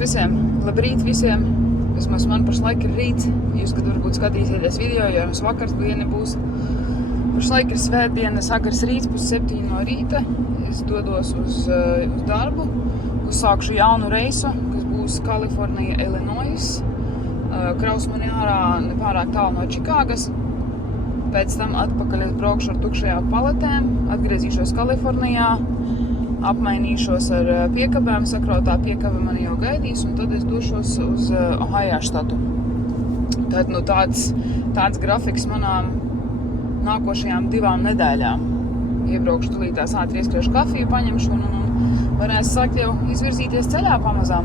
visiem! Labrīt visiem! Vismaz man pašlaik ir rīts. Jūs, kad varbūt skatīsieties video, jo jums vakars diena būs. Pašlaik ir svētdiena, sakars rīts, 7:30 no rīta. Es dodos uz darbu. Uzsākšu jaunu reisu, kas būs Kalifornija, Illinois. Kraus mani ārā nepārāk tālu no Čikāgas. Pēc tam atpakaļ es braukšu ar tukšajām paletēm, atgriezīšos Kalifornijā, apmainīšos ar piekabēm, sakrautā piekaba mani jau gaidīs, un tad es došos uz Ohio štatu. Tad tāds grafiks manām nākošajām 2 nedēļām. Iebraukšu tulītās ātri ieskriešu kafiju, paņemšu un varēs sākt jau izvirzīties ceļā pamazām.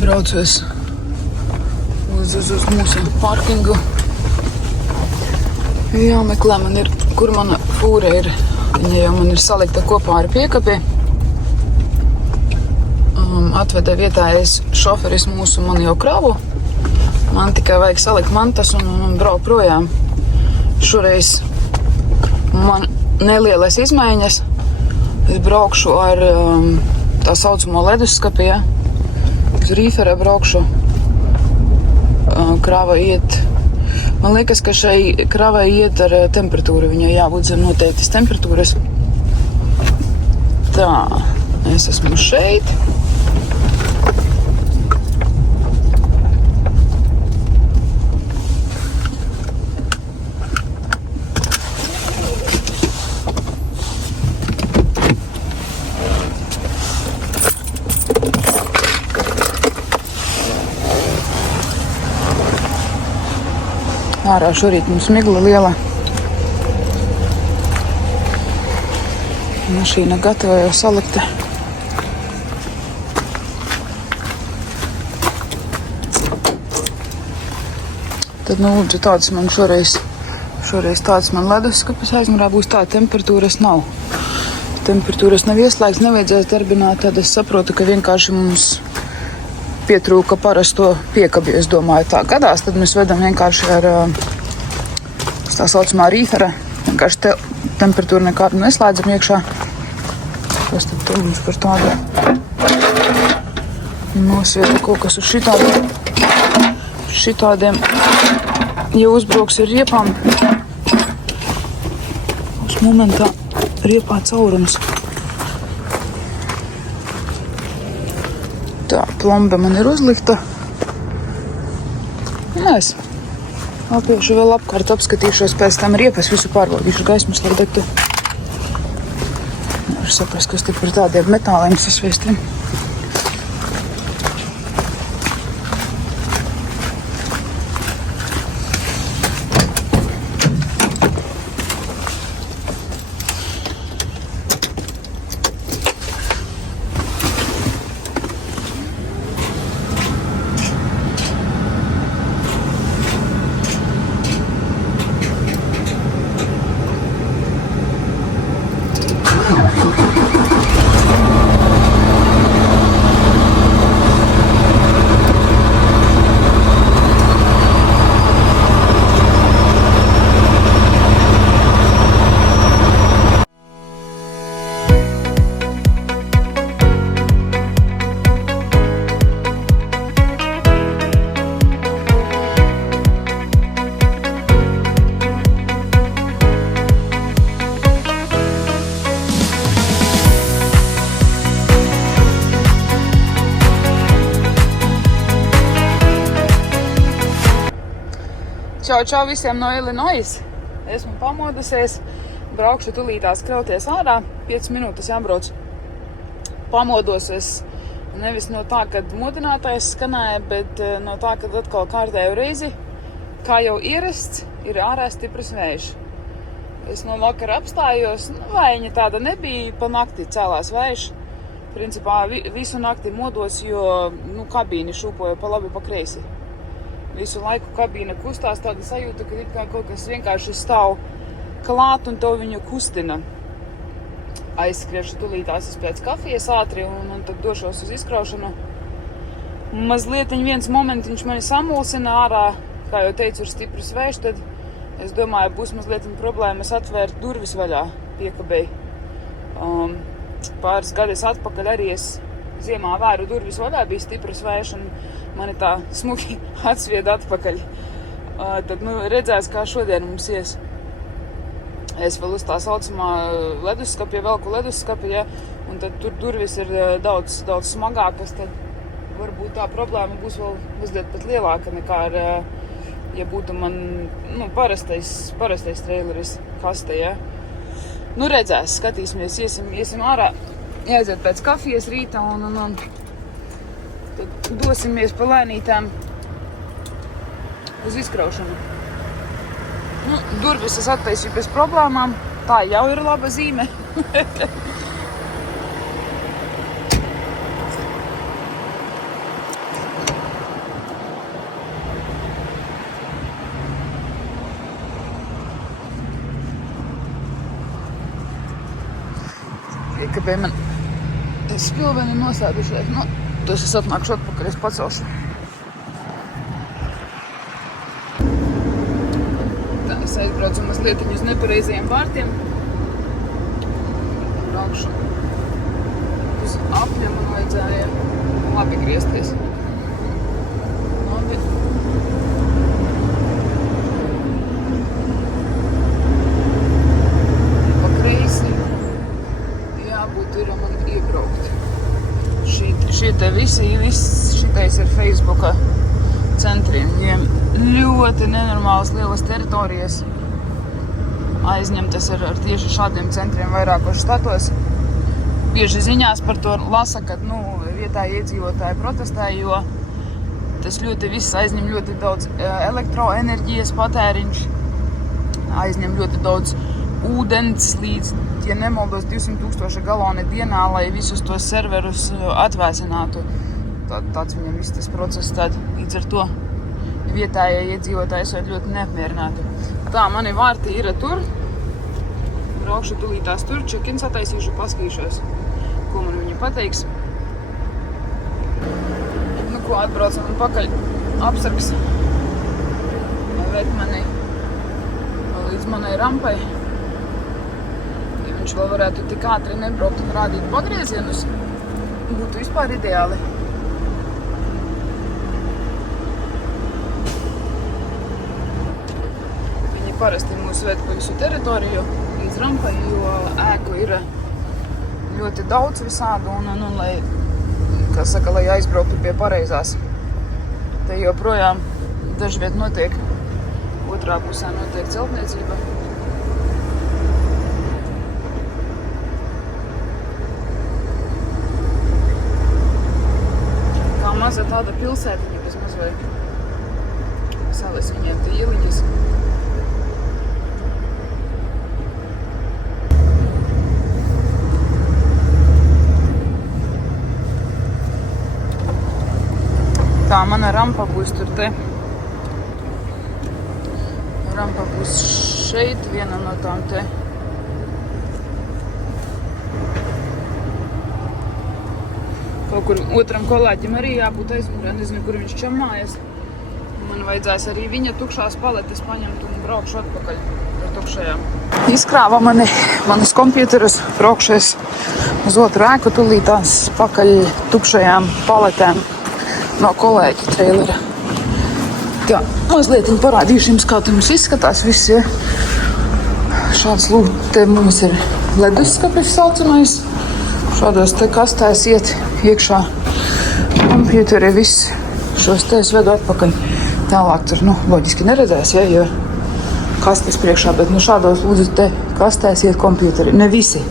Braucos uz mūsu parkingu. Jāmeklē man ir, kur mana fūra ir. Viņa jau man ir salikta kopā ar piekapi. Atveda vietējais šoferis man jau kravu. Man tikai vajag salikt mantas un braukt projām. Šoreiz man nelielas izmaiņas. Es braukšu ar tā saucamo leduskapi, ja? Uz rīferē braukšu. Krava iet. Man liekas, ka šai kravai iet ar temperatūru. Viņai jābūt zem noteiktas temperatūras. Tā, es esmu šeit. Ārā šorīt mums migla liela. Mašīna gatava jau salikta. Tad, lūdzu, tāds man šoreiz tāds man leduskapis aizmurā būs tā, temperatūras nav. Temperatūras nav ieslēgts, nevajadzēs darbināt, tad es saprotu, ka vienkārši mums pietrūka parasto piekabi, es domāju, tā gadās, tad mēs vedam vienkārši ar tā saucamā rīfera, vienkārši temperatūru nekādu neslēdzam iekšā. Tas tad te mums par tādu nosvieta kaut kas uz šitādiem, ja uzbrauks ar riepām, uz momentā riepā caurums. Tā, plomba man ir uzlikta. Mēs apiešu vēl apkārt, apskatīšos, pēc tam riepas visu pārbaudīšu gaismas, lai degtu. Nevar saprast, kas te par tādiem metāliem sasviestiem. Čau visiem no Illinois. Esmu pamodusies, braukšu tulītās krauties ārā, 5 minūtes jābrauc. Pamodos es nevis no tā, kad modinātais skanēja, bet no tā, kad atkal kārtēju reizi, kā jau ierasts, ir ārā stiprs vējš. Es no vakara apstājos, vējiņa tāda nebija, pa nakti cēlās vējš. Principā visu nakti modos, jo kabīni šūpoja pa labi pa kreisi. visu laiku kabīne kustās, tāda sajūta, ka it kā kaut kas vienkārši stāv klāt un to viņu kustina. Aizskriešu tulītās es pēc kafijas ātri un tad došos uz izkraušanu. Mazliet viens momentiņš mani samulsina ārā, kā jau teicu, ir stiprs vējš, tad es domāju, būs mazliet problēmas atvērt durvis vaļā piekabei. Pāris gadus atpakaļ arī es ziemā vēru durvis vaļā, bija stipras vējš un mani tā smuki atsvieda atpakaļ. Tad, redzēs, kā šodien mums ies. Es vēl uz tā saucamā leduskapja, velku leduskapja, ja, un tad tur durvis ir daudz smagākas, tad varbūt tā problēma būs vēl mazliet pat lielāka nekā ja būtu man, parastais traileris kaste, ja. Redzēs, skatīsimies, iesim ārā, jāiziet pēc kafijas rīta un tad dosimies pa lēnītēm uz izkraušanu. Durvis es attaisīju bez problēmām, tā jau ir laba zīme. Piekabē man spilveni nosēdušies. Tas es atnākšu atpakaļ, es pacelšu. Tā, es aizbraucu mazliet uz nepareizajiem vārtiem. Braukšu uz apļa, man vajadzēja labi griezties. Labi. Pa kreisi. Jābūt ir man iebraukt. Šie te visi šitais ir Facebooka centri. Viņiem ļoti nenormālas lielas teritorijas aizņemtas ar tieši šādiem centriem vairākos štatos. Bieži ziņās par to lasa, kad vietēji iedzīvotāji protestē, jo tas ļoti viss aizņem ļoti daudz elektroenerģijas patēriņš, aizņem ļoti daudz ūdens līdz, ja nemaldos, 200,000 galoni dienā, lai visus tos serverus atvēsinātu. Tāds viņam viss tas process, tad līdz ar to vietējie iedzīvotāji esot ļoti neapmierināti. Tā, mani vārti ir tur. Braukšu tulītās tur, check-ins attaisīšu, paskatīšos, ko man viņi pateiks. Ko atbraucam un pakaļ apsargs. Ved mani līdz manai rampai. Viņš vēl varētu tik ātri nebraukt un rādīt pagriezienus, būtu vispār ideāli. Viņi parasti mūs ved pa visu teritoriju līdz rampai, jo ēku ir ļoti daudz visādu un lai, kā saka, lai aizbrauktu pie pareizās. Te joprojām dažviet notiek, otrā pusē notiek celtniecība. Maza tāda pilsētiņa, bez mazvai salas viņiem te ieliņas. Tā, mana rampa būs tur te. Rampa būs šeit, viena no tām te. Kaut kur otram kolēģim arī jābūt aizmugurē, nezinu, kur viņš čamājas. Man vajadzēs arī viņa tukšās paletes paņemt un braukšu atpakaļ ar tukšajām. Izkrāva manas kompjuterus, braukšies uz otru ēku tulītās pakaļ tukšajām paletēm no kolēģa trailera. Tā, mazliet parādīšu jums, kā te mums izskatās viss, ja. Šāds lūk, te mums ir leduskapis saucamais. Šādos te kastēs iet iekšā kompjuteri, viss šos te es vedu atpakaļ. Tālāk tur, loģiski neredzēs, ja, jo kastes priekšā, bet šādos lūdzu te kastēs iet kompjuteri. Ne visi,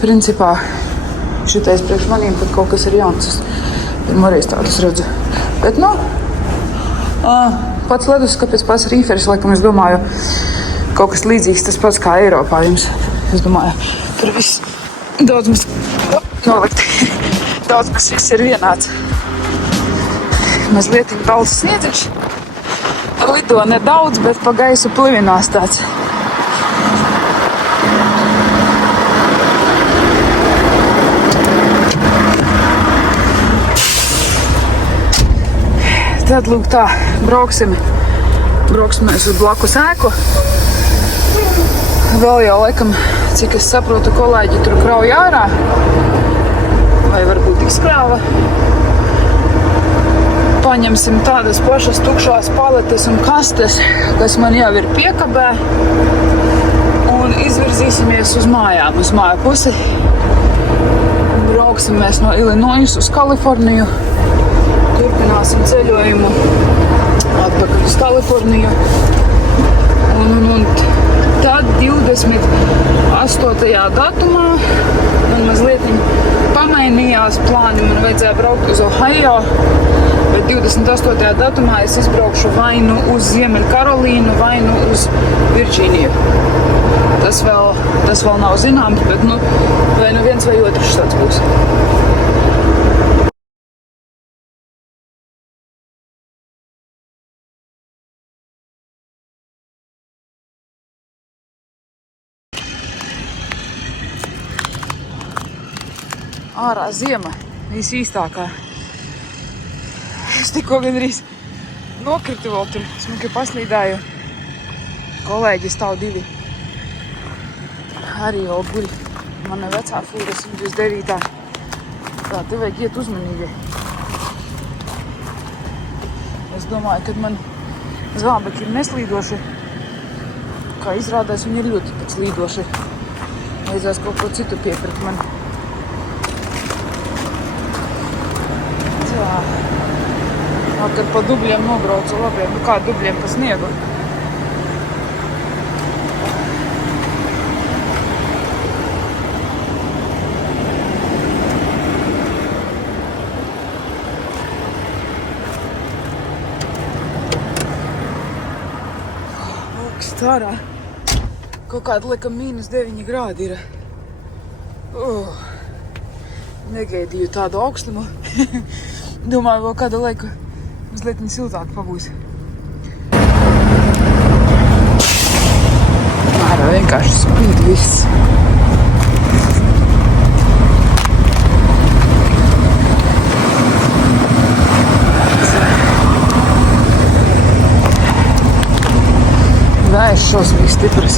principā, šitais priekš manīm, kad kaut kas ir jauns. Pirmoreiz tādus redzu. Bet, pats leduskapis, pats rīferis, laikam, es domāju, kaut kas līdzīgs tas pats kā Eiropā jums. Es domāju, tur viss daudz mums nolikt. Daudz mums viss ir vienāds. mazliet balts sniedziņš. Lido nedaudz, bet pa gaisu plivinās tāds. Tad, lūk, tā, brauksim mēs uz blakus ēku. Vēl jau, laikam, cik es saprotu, kolēģi tur krauj ārā. Vai varbūt izkrāva. Paņemsim tādas pašas tukšās paletes un kastes, kas man jau ir piekabē. Un izvirzīsimies uz mājām, uz māju pusi. Brauksim mēs no Illinois uz Kaliforniju. Turpināsim ceļojumu atpakaļ uz Kaliforniju. Un tad 28. datumā man mazliet pamainījās plāni. Man vajadzēja braukt uz Ohio, bet 28. datumā es izbraukšu vai nu uz Ziemeļkarolīnu, vai nu uz Virģīniju. Tas vēl nav zināms, bet vai nu viens vai otrs tāds būs. Ārā ziema, visīstākā. Es tikko gandrīz nokritu vēl tur, smuki paslīdāju. Kolēģi stāv divi. Arī vēl guļ. Mana vecā fūra 129. Tā, te vajag iet uzmanīgi. Es domāju, kad man zābeki ir neslīdoši. Kā izrādās, viņi ir ļoti pat slīdoši. Vajadzēs kaut ko citu piepirkt man. Vakar pa dubļiem nobraucu labiem. Kā dubļiem pa sniegu? Augsts ārā. Kaut kāda liekam -9 grādi ir. Negaidīju tādu augstumu. Domāju, vēl kādu laiku mazliet siltāk pabūs. Ārā vienkārši spīd viss. Vējš šausmīgi stiprs.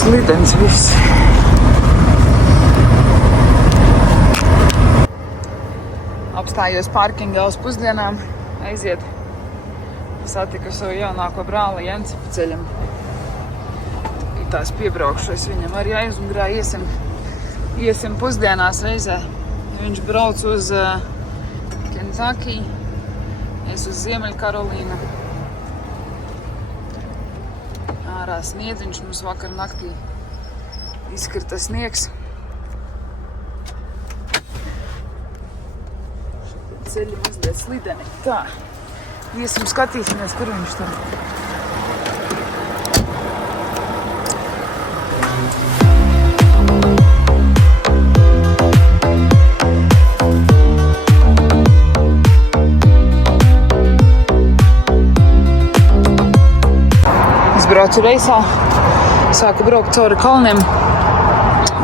Slidens viss. Apstājos parkingā uz pusdienām, aiziet. Satiku savu jaunāko brāli Jensi pa ceļam. Tās piebraukšu, es viņam arī aizmugurā iesim pusdienās reizē. Viņš brauc uz Kentucky, es uz Ziemeļkarolīnu. Ārā sniedziņš, mums vakar naktī izkrita sniegs. Ceļi mazliet slideni. Tā, iesim skatīsimies, kur viņš tur. Es braucu reisā, sāku braukt cauri kalniem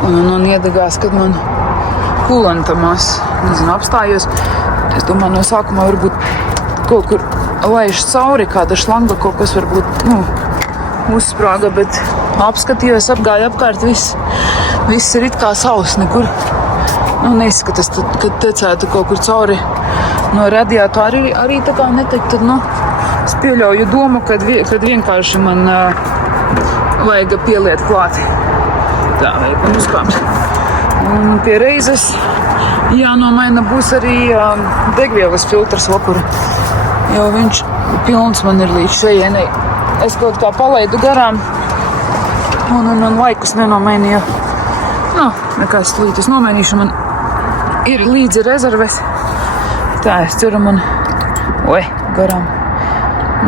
un iedegās, kad man kulanta maz, apstājos. Es domāju, no sākumā varbūt kaut kur laiž cauri, kāda šlanga, kaut kas varbūt, uzsprāga, bet apskatījos, apgāju apkārt, viss ir it kā sauss, nekur, neizskatās, kad tecētu kaut kur cauri no radiātora arī tā kā netek, tad, es pieļauju domu, kad vienkārši man vajag pieliet klāti. Tā, vajag man uzkāpt. Un pie reizes jānomaina būs arī degvielas filtrs vapura, jo viņš pilns man ir līdz šejienei. Es kaut kā palaidu garām un laikus nenomainīju. Nekas slītis nomainīšu, man ir līdzi rezerves. Tā, es ceru man,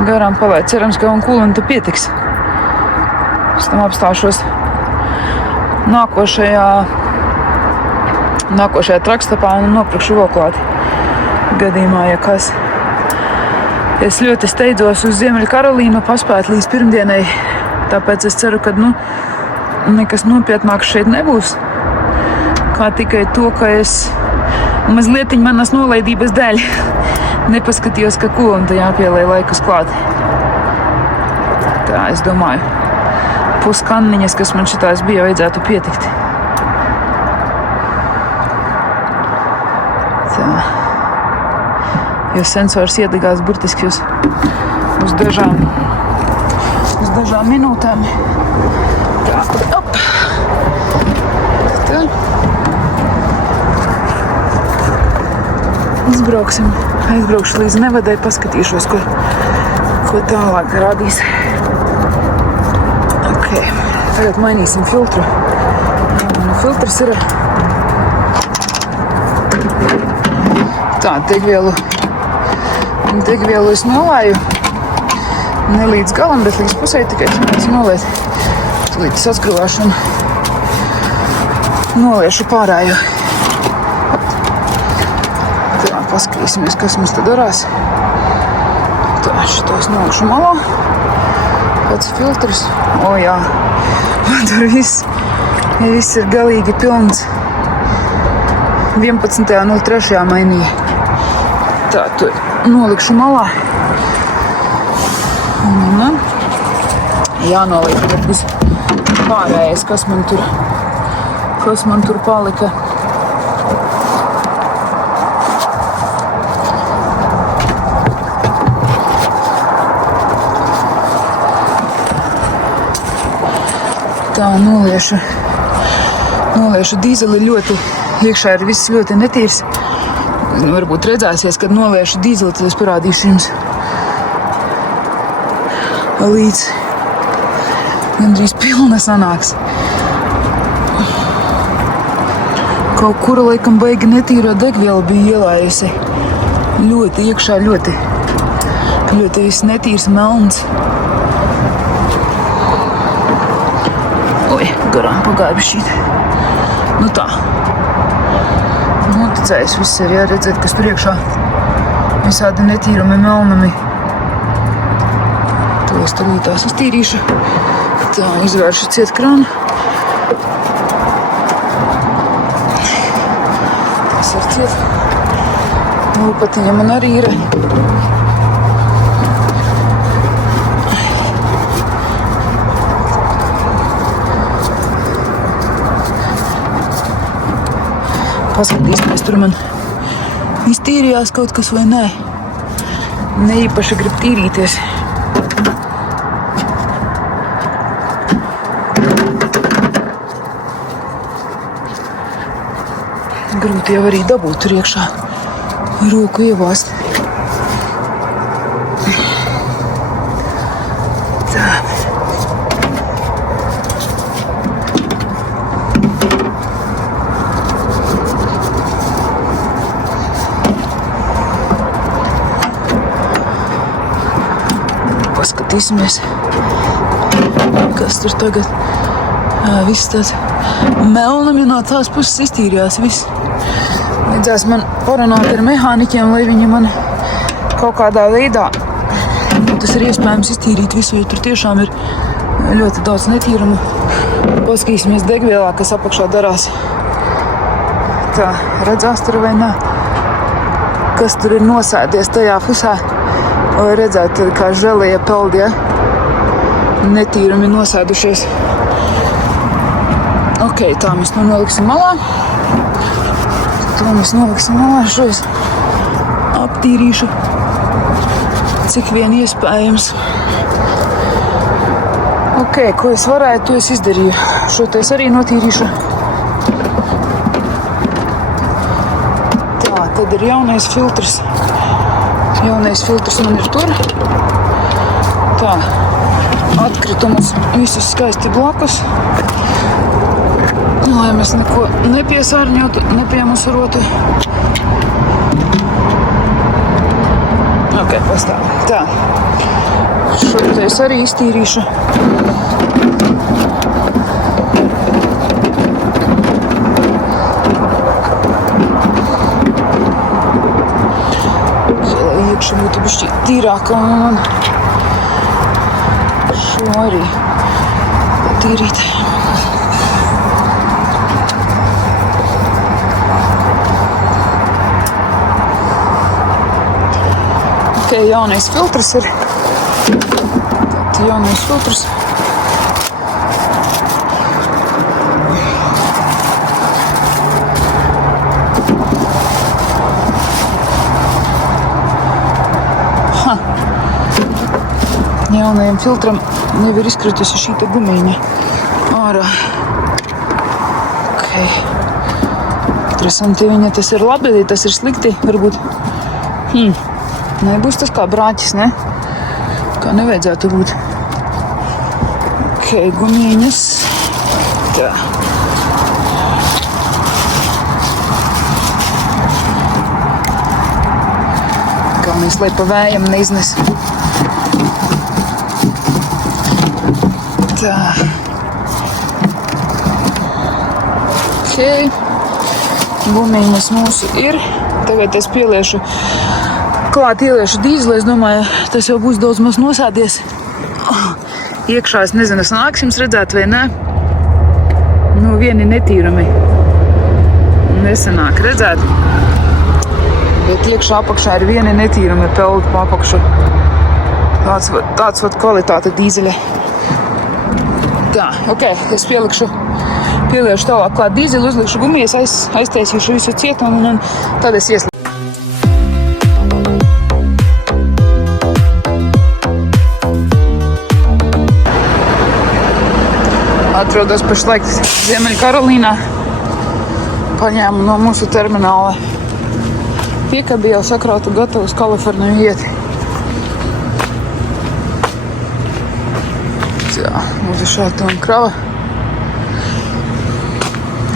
garām palaid. Cerams, ka un kulanta pietiks. Es tam apstāšos nākošajā trakstapā un nopirkšu vēl klāt. Gadījumā, ja kas. Es ļoti steidzos uz Ziemeļkarolīnu paspēt līdz pirmdienai, tāpēc es ceru, ka nekas nopietnāks šeit nebūs. Kā tikai to, ka es mazliet manas nolaidības dēļ nepaskatījos, ka ko un tā jāpielē laikus klāt. Tā, es domāju, puskanniņas, kas man šitās bija, vajadzētu pietikt. Tā. Jo sensors iedegās burtiski uz dažām minūtēm. Tā, op. Tā. Aizbraukšu līdz Nevadai, paskatīšos, ko tālāk rādīs. Ok, tagad mainīsim filtru. Filtrs ir tā, degvielu es nolāju ne līdz galam, bet līdz pusē tikai es nolietu. Tūlīt es atskrūvāšu un noliešu pārējo. Tā, paskatīsimies, kas mums te darās. Tā, šito es nolikšu malā. Pats filtrs. O jā, man tur viss ir galīgi pilns. 11.03. mainīja. Tā, to nolikšu malā. Un jānoliek, bet būs pārējais, kas man tur palika. Tā, noliešu dīzeli ļoti, iekšā ir viss ļoti netīrs. Varbūt redzēsies, kad noliešu dīzeli, tad es parādīšu jums līdz gandrīz pilna sanāks. Kaut kura laikam baigi netīrā degviela bija ielājusi. Ļoti iekšā, ļoti viss netīrs, melns. Oi, garām pagāja bišķīt. Nu tā. Noticējis viss ir, jā, redzēt, kas tur iekšā. Visādi netīrumi, melnumi. To es tādītās iztīrīšu. Tā, izvēršu ciet krānu. Tas ir ciet. Lupatiņa man arī ir. Paskatīsimies, tur man iztīrījās kaut kas vai nē. Ne īpaši grib tīrīties. Grūti jau arī dabūt tur iekšā roku ievāst. Tā. Paskatīsimies, kas tur tagad. Viss tāds melnami no tās puses iztīrījās viss. Vajadzēs man parunāt ar mehāniķiem, lai viņi man kaut kādā veidā, tas ir iespējams iztīrīt visu, jo tur tiešām ir ļoti daudz netīrumu. Paskatīsimies degvielā, kas apakšā darās. Tā, redzās tur vai nē? Kas tur ir nosēdies tajā pusē? Lai redzētu, kā želēja peldi, ja? Netīrumi nosēdušies. Ok, tā mēs noliksim malā. Šo es aptīrīšu, cik vien iespējams. Ok, ko es varēju, to es izdarīju. Šo te es arī notīrīšu. Tā, tad ir jaunais filtrs. Jaunais filtrs man ir tur. Tā, atkritumus visus skaisti blakus. Lai mēs neko nepiesārņotu, nepiemusurotu. Ok, pastāv. Tā. Šo te es arī iztīrīšu. Lai iekšā būtu bišķi tīrāka un šo arī tīrīt. Ok, jaunais filtrs ir. Tad jaunais filtrs. Jaunajam filtram jau ir izkritusi šī te gumiņa ārā. Ok. Interesanti, viņa tas ir labi, tas ir slikti, varbūt. Nebūs tas kā brāķis, ne? Kā nevajadzētu būt. Ok, gumiņas. Tā. Galvenais, lai pa vējam neiznes. Tā. Ok. Gumiņas mūsu ir. Tagad es pieliešu, klāt ieliešu dīzeli. Es domāju, tas jau būs daudz maz nosādies. Iekšā es nezinu, sanāks jums redzēt vai ne. Nu, vieni netīrumi. Nesanāk redzēt. Bet iekšā apakšā ir vieni netīrumi peldi pa apakšu. Tāds vat kvalitāte dīzeļa. Tā, ok, es pieliešu tālāk klāt dīzeli, uzlikšu gumijas, aiztaisīšu visu cietumu un tad es ieslēgšu. Atrodos pašlaik Ziemeļkarolīnā. Paņēmu no mūsu termināla piekabi, jau sakrautu gatavu uz Kaliforniju iet. Jā, mums ir šāda un krava.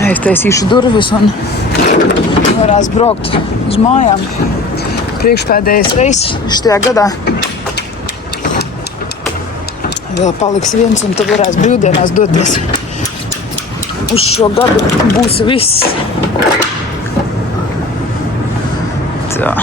Aiztaisīšu durvis un varēs braukt uz mājām. Priekšpēdējais reizes šajā gadā. Vēl paliks viens un tad varēs brīvdienās doties. Uz šo gadu būs viss. Tā.